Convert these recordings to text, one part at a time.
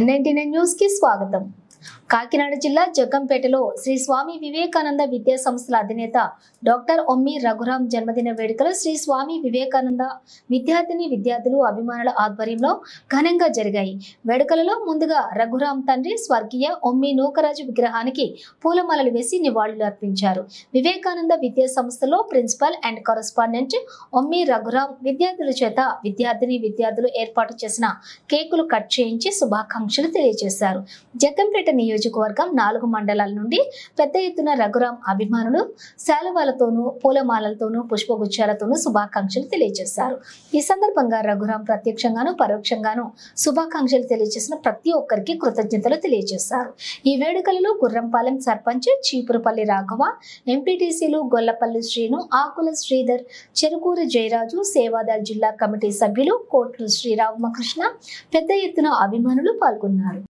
N99 news కి స్వాగతం. కాకినాడ జిల్లా జగ్గంపేటలో శ్రీ స్వామి వివేకానంద విద్యా సంస్థల అధినేత డాక్టర్ ఒమ్మి రఘురాం జన్మదిన వేడుకలు శ్రీ స్వామి వివేకానంద విద్యార్థులు అభిమానుల ఆధ్వర్యంలో ఘనంగా జరిగాయి. వేడుకలలో ముందుగా రఘురాం తండ్రి స్వర్గీయ ఒమ్మి నూకరాజు విగ్రహానికి పూలమాలలు వేసి నివాళులు అర్పించారు. వివేకానంద విద్యా సంస్థలో principal and correspondent Ommi Raghuram విద్యార్థుల చేత విద్యార్థులు ఏర్పాటు చేసిన కేకులు కట్ చేయించి శుభాకాంక్షలు తెలియజేశారు. జగ్గంపేట నియోజకవర్గం 4 మండలాల నుండి పెద్ద ఎత్తున రఘురాం అభిమానులు శాలువాలతోనూ పూలమాలలతోనూ పుష్పగుచ్చాలతోనూ శుభాకాంక్షలు తెలియజేశారు. ఈ సందర్భంగా రఘురాం ప్రత్యక్షంగాను పరోక్షంగాను శుభాకాంక్షలు తెలియజేసిన ప్రతి ఒక్కరికి కృతజ్ఞతలు తెలియజేశారు. ఈ వేడుకలలో గుర్రంపాలెం సర్పంచ్ చీపురుపల్లి రాఘవ, ఎంపీటీసీలు గొల్లపల్లి శ్రీను, ఆకుల శ్రీధర్, చెరుకూరు జయరాజు, సేవాదళ జిల్లా కమిటీ సభ్యులు కోట్లు శ్రీరామకృష్ణ పెద్ద ఎత్తున అభిమానులు పాల్గొన్నారు.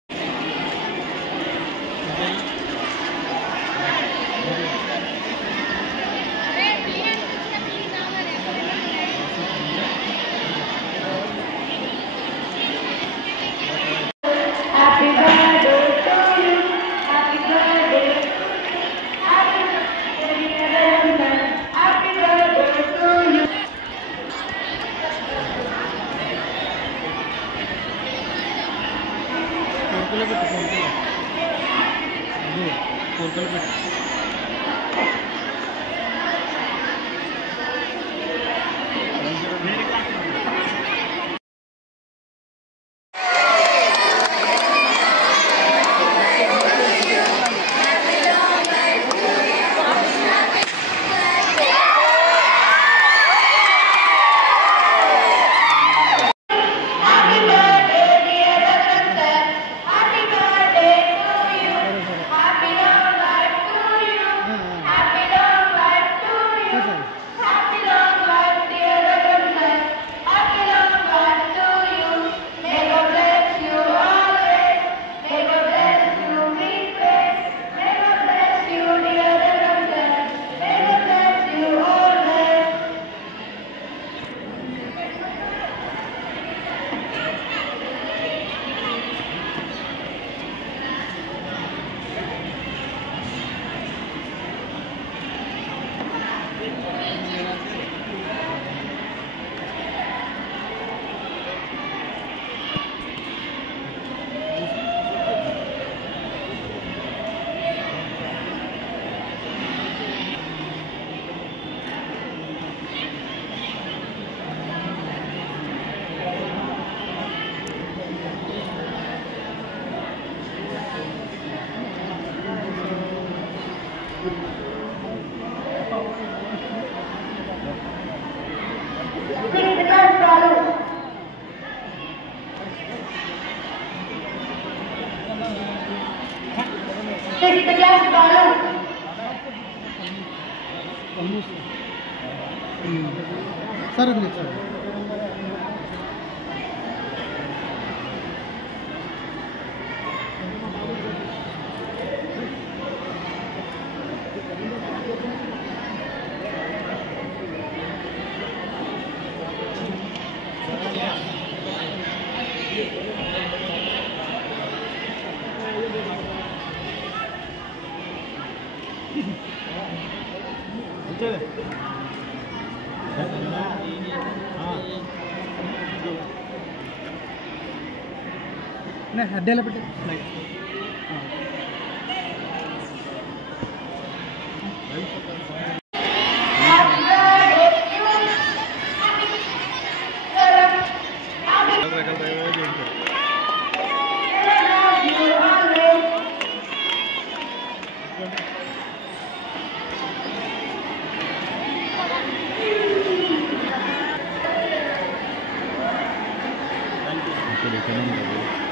అడ్డేలా పెట్టి Thank you.